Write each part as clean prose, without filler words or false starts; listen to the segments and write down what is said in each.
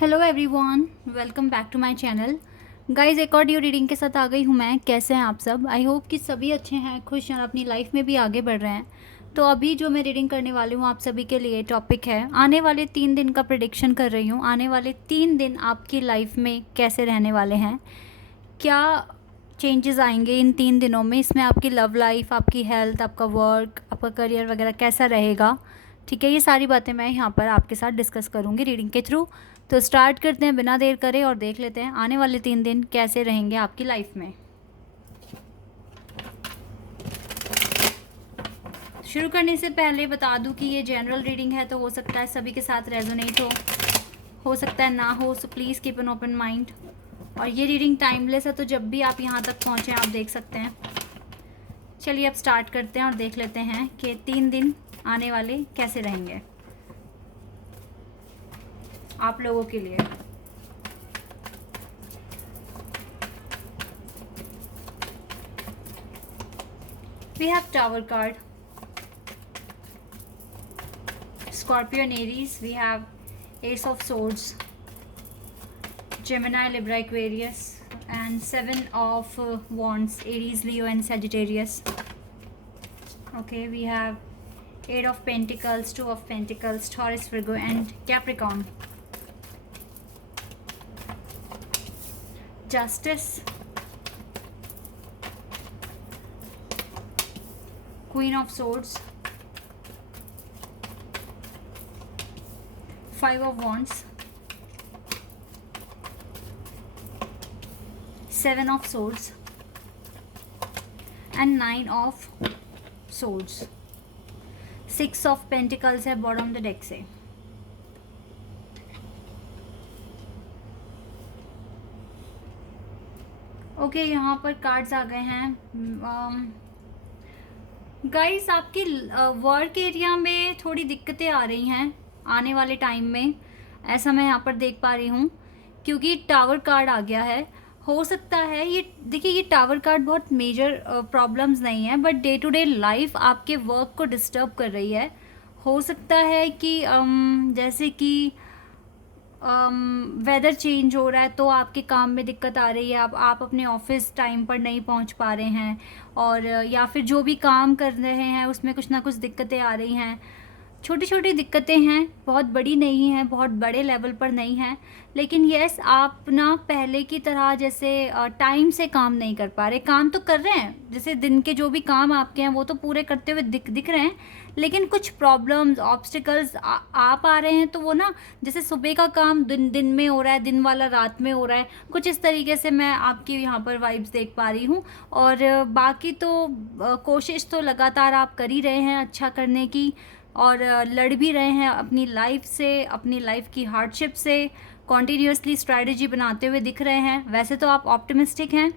Hello everyone, welcome back to my channel. Guys, एक audio reading के साथ आ गई हूँ मैं। कैसे हैं आप सब? आई होप कि सभी अच्छे हैं, खुश हैं और अपनी लाइफ में भी आगे बढ़ रहे हैं। तो अभी जो मैं रीडिंग करने वाली हूँ आप सभी के लिए टॉपिक है, आने वाले 3 दिन का प्रेडिक्शन कर रही हूँ। आने वाले 3 दिन आपकी लाइफ में कैसे रहने वाले हैं, क्या चेंजेस आएंगे इन 3 दिनों में। इसमें आपकी लव लाइफ, आपकी हेल्थ, आपका वर्क, आपका करियर वगैरह कैसा रहेगा। ठीक है, ये सारी बातें मैं यहाँ पर आपके साथ डिस्कस करूँगी रीडिंग के थ्रू। तो स्टार्ट करते हैं बिना देर करे और देख लेते हैं आने वाले 3 दिन कैसे रहेंगे आपकी लाइफ में। शुरू करने से पहले बता दूं कि ये जनरल रीडिंग है, तो हो सकता है सभी के साथ रेजोनेट हो सकता है ना हो, so please keep an open mind. और ये रीडिंग टाइमलेस है, तो जब भी आप यहाँ तक पहुँचें आप देख सकते हैं। चलिए अब स्टार्ट करते हैं और देख लेते हैं कि 3 दिन आने वाले कैसे रहेंगे आप लोगों के लिए। We have Tower card, Scorpio and Aries. We have Ace of Swords, Gemini, Libra, Aquarius, and 7 of Wands, Aries, Leo, and Sagittarius. Okay, we have 8 of Pentacles, 2 of Pentacles, Taurus, Virgo, and Capricorn. Justice, Queen of Swords, 5 of Wands, 7 of Swords, and 9 of Swords. 6 of Pentacles है bottom the deck से। Okay, यहाँ पर cards आ गए हैं। Guys, आपकी work area में थोड़ी दिक्कतें आ रही हैं आने वाले टाइम में, ऐसा मैं यहाँ पर देख पा रही हूँ, क्योंकि टावर कार्ड आ गया है। हो सकता है ये, देखिए, ये टावर कार्ड बहुत मेजर प्रॉब्लम्स नहीं है, but day to day life आपके वर्क को डिस्टर्ब कर रही है। हो सकता है कि जैसे कि वेदर चेंज हो रहा है तो आपके काम में दिक्कत आ रही है, आप अपने ऑफिस टाइम पर नहीं पहुंच पा रहे हैं, और या फिर जो भी काम कर रहे हैं उसमें कुछ ना कुछ दिक्कतें आ रही हैं। छोटी छोटी दिक्कतें हैं, बहुत बड़ी नहीं हैं, बहुत बड़े लेवल पर नहीं हैं। लेकिन यस, आप ना पहले की तरह जैसे टाइम से काम नहीं कर पा रहे। काम तो कर रहे हैं, जैसे दिन के जो भी काम आपके हैं वो तो पूरे करते हुए दिख रहे हैं, लेकिन कुछ प्रॉब्लम्स, ऑब्स्टिकल्स आ पा रहे हैं। तो वो ना, जैसे सुबह का काम दिन में हो रहा है, दिन वाला रात में हो रहा है, कुछ इस तरीके से मैं आपकी यहाँ पर वाइब्स देख पा रही हूँ। और बाकी तो कोशिश तो लगातार आप कर ही रहे हैं अच्छा करने की, और लड़ भी रहे हैं अपनी लाइफ से, अपनी लाइफ की हार्डशिप से, कॉन्टीन्यूसली स्ट्रैटेजी बनाते हुए दिख रहे हैं। वैसे तो आप ऑप्टिमिस्टिक हैं,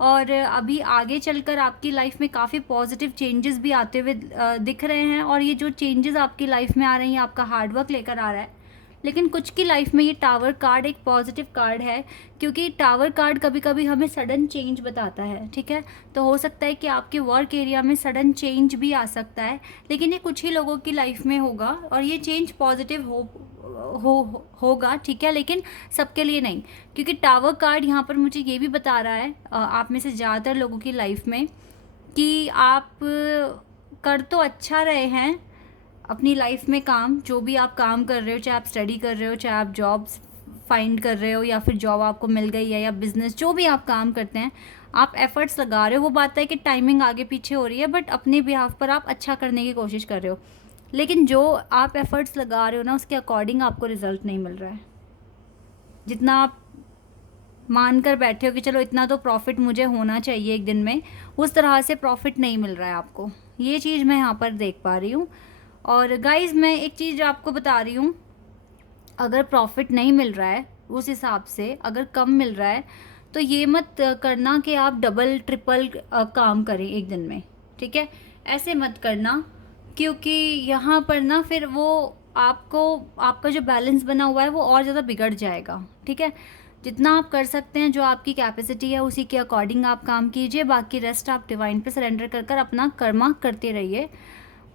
और अभी आगे चलकर आपकी लाइफ में काफ़ी पॉजिटिव चेंजेस भी आते हुए दिख रहे हैं। और ये जो चेंजेस आपकी लाइफ में आ रही हैं, आपका हार्डवर्क लेकर आ रहा है। लेकिन कुछ की लाइफ में ये टावर कार्ड एक पॉजिटिव कार्ड है, क्योंकि टावर कार्ड कभी कभी हमें सडन चेंज बताता है। ठीक है, तो हो सकता है कि आपके वर्क एरिया में सडन चेंज भी आ सकता है, लेकिन ये कुछ ही लोगों की लाइफ में होगा, और ये चेंज पॉजिटिव होगा। ठीक है, लेकिन सबके लिए नहीं, क्योंकि टावर कार्ड यहाँ पर मुझे ये भी बता रहा है आप में से ज़्यादातर लोगों की लाइफ में, कि आप कर तो अच्छा रहे हैं अपनी लाइफ में काम, जो भी आप काम कर रहे हो, चाहे आप स्टडी कर रहे हो, चाहे आप जॉब्स फाइंड कर रहे हो, या फिर जॉब आपको मिल गई है, या बिजनेस, जो भी आप काम करते हैं आप एफर्ट्स लगा रहे हो। वो बात है कि टाइमिंग आगे पीछे हो रही है, बट अपने बिहाफ पर आप अच्छा करने की कोशिश कर रहे हो। लेकिन जो आप एफर्ट्स लगा रहे हो ना, उसके अकॉर्डिंग आपको रिजल्ट नहीं मिल रहा है। जितना आप मान कर बैठे हो कि चलो इतना तो प्रॉफिट मुझे होना चाहिए एक दिन में, उस तरह से प्रॉफिट नहीं मिल रहा है आपको। ये चीज़ मैं यहाँ पर देख पा रही हूँ। और गाइज़, मैं एक चीज़ आपको बता रही हूँ, अगर प्रॉफिट नहीं मिल रहा है उस हिसाब से, अगर कम मिल रहा है, तो ये मत करना कि आप डबल ट्रिपल काम करें एक दिन में। ठीक है, ऐसे मत करना, क्योंकि यहाँ पर ना फिर वो आपको, आपका जो बैलेंस बना हुआ है वो और ज़्यादा बिगड़ जाएगा। ठीक है, जितना आप कर सकते हैं, जो आपकी कैपेसिटी है उसी के अकॉर्डिंग आप काम कीजिए, बाकी रेस्ट आप डिवाइन पे सरेंडर कर कर अपना कर्मा करते रहिए।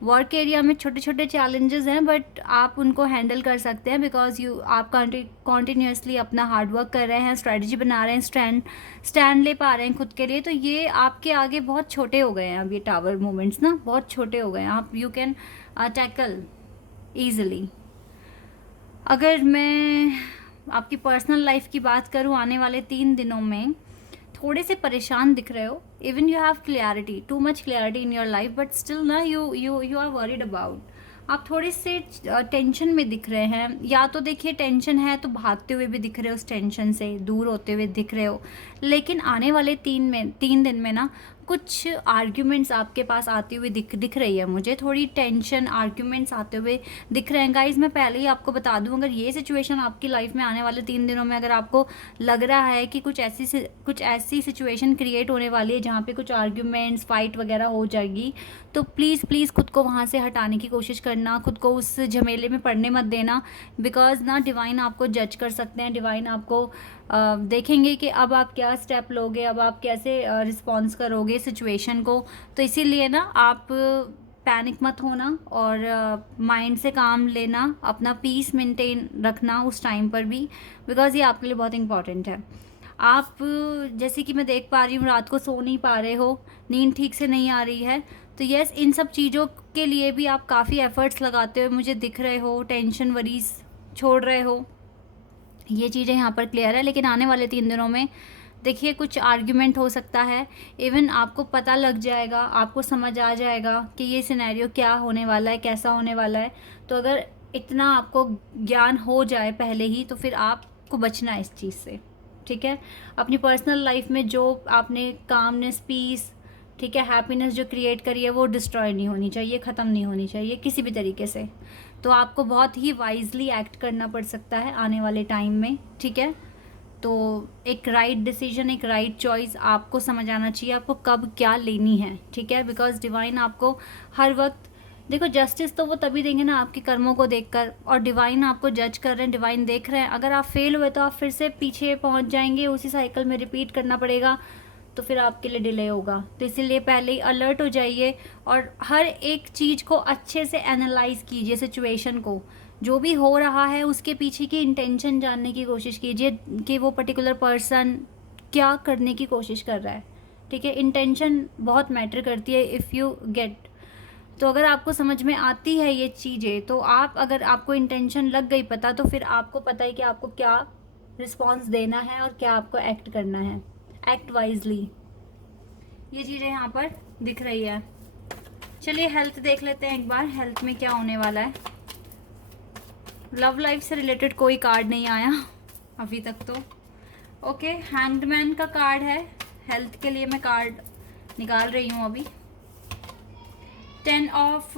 वर्क एरिया में छोटे छोटे चैलेंजेस हैं, बट आप उनको हैंडल कर सकते हैं बिकॉज आप कॉन्टीन्यूसली अपना हार्ड वर्क कर रहे हैं, स्ट्रेटजी बना रहे हैं, स्टैंड ले पा रहे हैं खुद के लिए। तो ये आपके आगे बहुत छोटे हो गए हैं अब, ये टावर मोमेंट्स ना बहुत छोटे हो गए हैं, आप यू कैन टैकल ईजिली। अगर मैं आपकी पर्सनल लाइफ की बात करूँ, आने वाले 3 दिनों में थोड़े से परेशान दिख रहे हो। Even you have clarity, too much clarity in your life, but still ना यू आर वरीड अबाउट। आप थोड़े से टेंशन में दिख रहे हैं, या तो देखिए टेंशन है तो भागते हुए भी दिख रहे हो, उस टेंशन से दूर होते हुए दिख रहे हो। लेकिन आने वाले 3 दिन में ना कुछ आर्ग्यूमेंट्स आपके पास आती हुई दिख रही है मुझे, थोड़ी टेंशन आर्ग्यूमेंट्स आते हुए दिख रहे हैं। गाइज मैं पहले ही आपको बता दूं, अगर ये सिचुएशन आपकी लाइफ में आने वाले 3 दिनों में अगर आपको लग रहा है कि कुछ ऐसी सिचुएशन क्रिएट होने वाली है जहाँ पे कुछ आर्ग्यूमेंट्स फाइट वगैरह हो जाएगी, तो प्लीज़ खुद को वहाँ से हटाने की कोशिश करना, खुद को उस झमेले में पड़ने मत देना। बिकॉज ना डिवाइन आपको जज कर सकते हैं, डिवाइन आपको देखेंगे कि अब आप क्या स्टेप लोगे, अब आप कैसे रिस्पॉन्स करोगे सिचुएशन को। तो इसीलिए ना आप पैनिक मत होना और माइंड से काम लेना, अपना पीस मेंटेन रखना उस टाइम पर भी, बिकॉज ये आपके लिए बहुत इंपॉर्टेंट है। आप जैसे कि मैं देख पा रही हूँ रात को सो नहीं पा रहे हो, नींद ठीक से नहीं आ रही है, तो यस इन सब चीज़ों के लिए भी आप काफ़ी एफर्ट्स लगाते हुए मुझे दिख रहे हो, टेंशन वरीज छोड़ रहे हो, ये चीज़ें यहाँ पर क्लियर है। लेकिन आने वाले 3 दिनों में देखिए कुछ आर्ग्यूमेंट हो सकता है, इवन आपको पता लग जाएगा, आपको समझ आ जाएगा कि ये सिनेरियो क्या होने वाला है, कैसा होने वाला है। तो अगर इतना आपको ज्ञान हो जाए पहले ही, तो फिर आपको बचना है इस चीज़ से, ठीक है। अपनी पर्सनल लाइफ में जो आपने कामनेस, पीस, ठीक है, हैप्पीनेस जो क्रिएट करी है वो डिस्ट्रॉय नहीं होनी चाहिए, ख़त्म नहीं होनी चाहिए किसी भी तरीके से। तो आपको बहुत ही वाइजली एक्ट करना पड़ सकता है आने वाले टाइम में, ठीक है। तो एक राइट डिसीजन, एक राइट चॉइस आपको समझ आना चाहिए, आपको कब क्या लेनी है, ठीक है। बिकॉज डिवाइन आपको हर वक्त देखो, जस्टिस तो वो तभी देंगे ना आपके कर्मों को देखकर, और डिवाइन आपको जज कर रहे हैं, डिवाइन देख रहे हैं। अगर आप फेल हुए तो आप फिर से पीछे पहुंच जाएंगे, उसी साइकिल में रिपीट करना पड़ेगा, तो फिर आपके लिए डिले होगा। तो इसीलिए पहले ही अलर्ट हो जाइए और हर एक चीज़ को अच्छे से एनालाइज कीजिए, सिचुएशन को, जो भी हो रहा है उसके पीछे की इंटेंशन जानने की कोशिश कीजिए कि वो पर्टिकुलर पर्सन क्या करने की कोशिश कर रहा है, ठीक है। इंटेंशन बहुत मैटर करती है इफ़ यू गेट। तो अगर आपको समझ में आती है ये चीज़ें, तो अगर आपको इंटेंशन लग गई पता, तो फिर आपको पता है कि आपको क्या रिस्पॉन्स देना है और क्या आपको एक्ट करना है। एक्ट वाइजली, ये चीज़ें यहाँ पर दिख रही है। चलिए हेल्थ देख लेते हैं एक बार, हेल्थ में क्या होने वाला है। लव लाइफ से रिलेटेड कोई कार्ड नहीं आया अभी तक तो। ओके, हैंग्ड मैन का कार्ड है, हेल्थ के लिए मैं कार्ड निकाल रही हूँ अभी। 10 ऑफ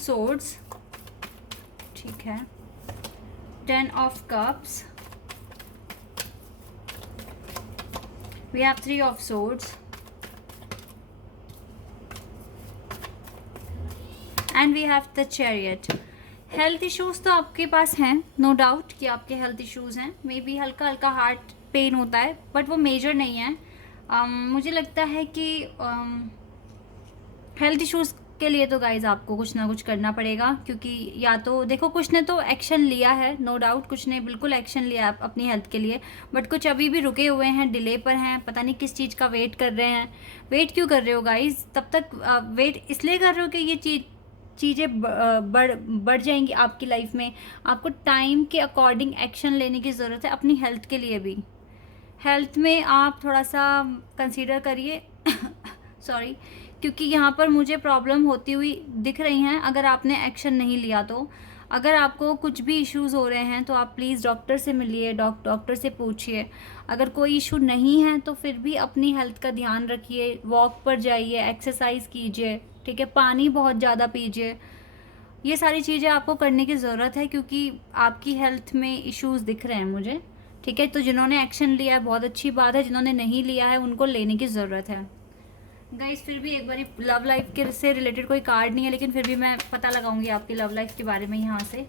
सोर्ड्स, ठीक है, 10 of cups, we have 3 of swords and we have the chariot। Health issues तो आपके पास हैं, नो डाउट कि आपके हेल्थ इश्यूज हैं। मे बी हल्का हल्का हार्ट पेन होता है, बट वो मेजर नहीं है। मुझे लगता है कि हेल्थ इश्यूज के लिए तो गाइज आपको कुछ ना कुछ करना पड़ेगा, क्योंकि या तो देखो कुछ ने तो एक्शन लिया है, नो डाउट कुछ ने बिल्कुल एक्शन लिया है अपनी हेल्थ के लिए, बट कुछ अभी भी रुके हुए हैं, डिले पर हैं, पता नहीं किस चीज़ का वेट कर रहे हैं। वेट क्यों कर रहे हो गाइज? तब तक वेट इसलिए कर रहे हो कि ये चीज़ें बढ़ जाएंगी आपकी लाइफ में। आपको टाइम के अकॉर्डिंग एक्शन लेने की ज़रूरत है, अपनी हेल्थ के लिए भी। हेल्थ में आप थोड़ा सा कंसीडर करिए सॉरी, क्योंकि यहाँ पर मुझे प्रॉब्लम होती हुई दिख रही हैं अगर आपने एक्शन नहीं लिया तो। अगर आपको कुछ भी इश्यूज़ हो रहे हैं तो आप प्लीज़ डॉक्टर से मिलिए, डॉक्टर से पूछिए। अगर कोई इशू नहीं है तो फिर भी अपनी हेल्थ का ध्यान रखिए, वॉक पर जाइए, एक्सरसाइज कीजिए, ठीक है, पानी बहुत ज़्यादा पीजिए। ये सारी चीज़ें आपको करने की ज़रूरत है, क्योंकि आपकी हेल्थ में इश्यूज़ दिख रहे हैं मुझे, ठीक है। तो जिन्होंने एक्शन लिया है बहुत अच्छी बात है, जिन्होंने नहीं लिया है उनको लेने की ज़रूरत है। गाइस फिर भी एक बार लव लाइफ के से रिलेटेड कोई कार्ड नहीं है, लेकिन फिर भी मैं पता लगाऊंगी आपकी लव लाइफ के बारे में यहाँ से।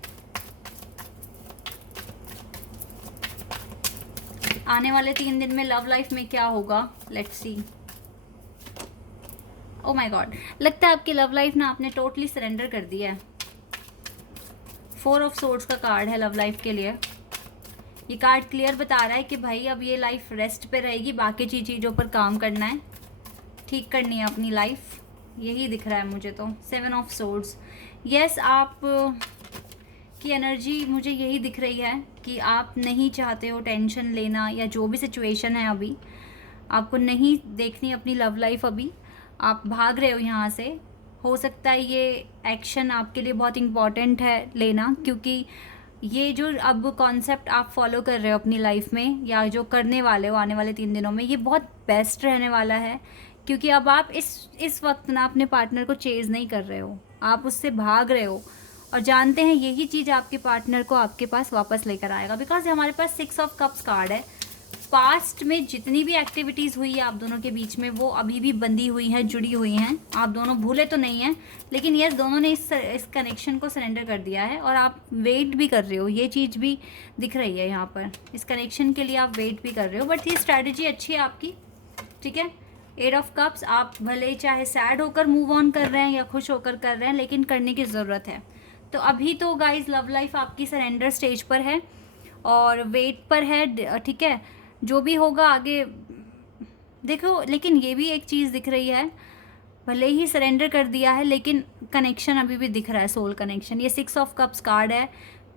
आने वाले 3 दिन में लव लाइफ में क्या होगा, let's see. Oh my God, लगता है आपकी लव लाइफ ना आपने टोटली सरेंडर कर दिया है। 4 ऑफ सोर्ड्स का कार्ड है लव लाइफ के लिए। ये कार्ड क्लियर बता रहा है कि भाई अब ये लाइफ रेस्ट पे रहेगी, बाकी चीज़ों पर काम करना है, ठीक करनी है अपनी लाइफ, यही दिख रहा है मुझे तो। 7 ऑफ सोर्ड्स, यस, आप की एनर्जी मुझे यही दिख रही है कि आप नहीं चाहते हो टेंशन लेना, या जो भी सिचुएशन है अभी आपको नहीं देखनी अपनी लव लाइफ, अभी आप भाग रहे हो यहाँ से। हो सकता है ये एक्शन आपके लिए बहुत इम्पॉर्टेंट है लेना, क्योंकि ये जो अब कॉन्सेप्ट आप फॉलो कर रहे हो अपनी लाइफ में, या जो करने वाले हो आने वाले 3 दिनों में, ये बहुत बेस्ट रहने वाला है। क्योंकि अब आप इस वक्त ना अपने पार्टनर को चेज़ नहीं कर रहे हो, आप उससे भाग रहे हो, और जानते हैं यही चीज़ आपके पार्टनर को आपके पास वापस लेकर आएगा। बिकॉज हमारे पास 6 ऑफ कप्स कार्ड है। पास्ट में जितनी भी एक्टिविटीज़ हुई है आप दोनों के बीच में, वो अभी भी बंधी हुई हैं, जुड़ी हुई हैं। आप दोनों भूले तो नहीं हैं, लेकिन यस, दोनों ने इस कनेक्शन को सरेंडर कर दिया है, और आप वेट भी कर रहे हो। ये चीज़ भी दिख रही है यहाँ पर, इस कनेक्शन के लिए आप वेट भी कर रहे हो। बट ये स्ट्रैटेजी अच्छी है आपकी, ठीक है। 8 ऑफ कप्स, आप भले चाहे सैड होकर मूव ऑन कर रहे हैं या खुश होकर कर रहे हैं, लेकिन करने की ज़रूरत है। तो अभी तो गाइज लव लाइफ आपकी सरेंडर स्टेज पर है और वेट पर है, ठीक है। जो भी होगा आगे देखो, लेकिन ये भी एक चीज़ दिख रही है, भले ही सरेंडर कर दिया है लेकिन कनेक्शन अभी भी दिख रहा है, सोल कनेक्शन। ये 6 ऑफ कप्स कार्ड है।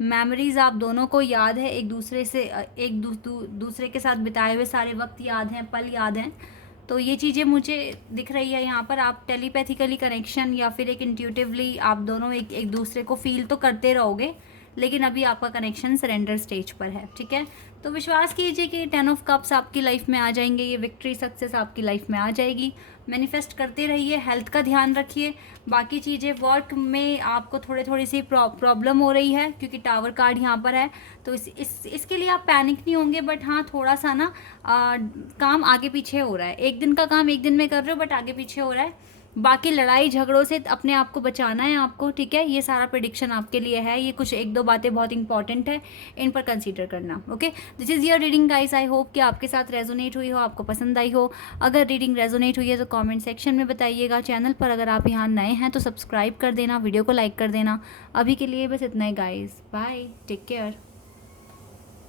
मेमोरीज आप दोनों को याद है, एक दूसरे से दूसरे के साथ बिताए हुए सारे वक्त याद हैं, पल याद हैं। तो ये चीज़ें मुझे दिख रही है यहाँ पर। आप टेलीपैथिकली कनेक्शन या फिर एक इंट्यूटिवली आप दोनों एक दूसरे को फील तो करते रहोगे, लेकिन अभी आपका कनेक्शन सरेंडर स्टेज पर है, ठीक है। तो विश्वास कीजिए कि 10 ऑफ कप्स आपकी लाइफ में आ जाएंगे, ये विक्ट्री सक्सेस आपकी लाइफ में आ जाएगी। मैनिफेस्ट करते रहिए, हेल्थ का ध्यान रखिए। बाकी चीज़ें, वर्क में आपको थोड़ी सी प्रॉब्लम हो रही है क्योंकि टावर कार्ड यहाँ पर है, तो इसके लिए आप पैनिक नहीं होंगे। बट हाँ, थोड़ा सा ना काम आगे पीछे हो रहा है। एक दिन का काम एक दिन में कर रहे हो, बट आगे पीछे हो रहा है। बाकी लड़ाई झगड़ों से अपने आप को बचाना है आपको, ठीक है। ये सारा प्रेडिक्शन आपके लिए है। ये कुछ 1-2 बातें बहुत इंपॉर्टेंट है, इन पर कंसीडर करना, okay. This is your reading guys. I hope कि आपके साथ रेजोनेट हुई हो, आपको पसंद आई हो। अगर रीडिंग रेजोनेट हुई है तो कमेंट सेक्शन में बताइएगा। चैनल पर अगर आप यहाँ नए हैं तो सब्सक्राइब कर देना, वीडियो को लाइक कर देना। अभी के लिए बस इतना ही गाइस, बाय, टेक केयर।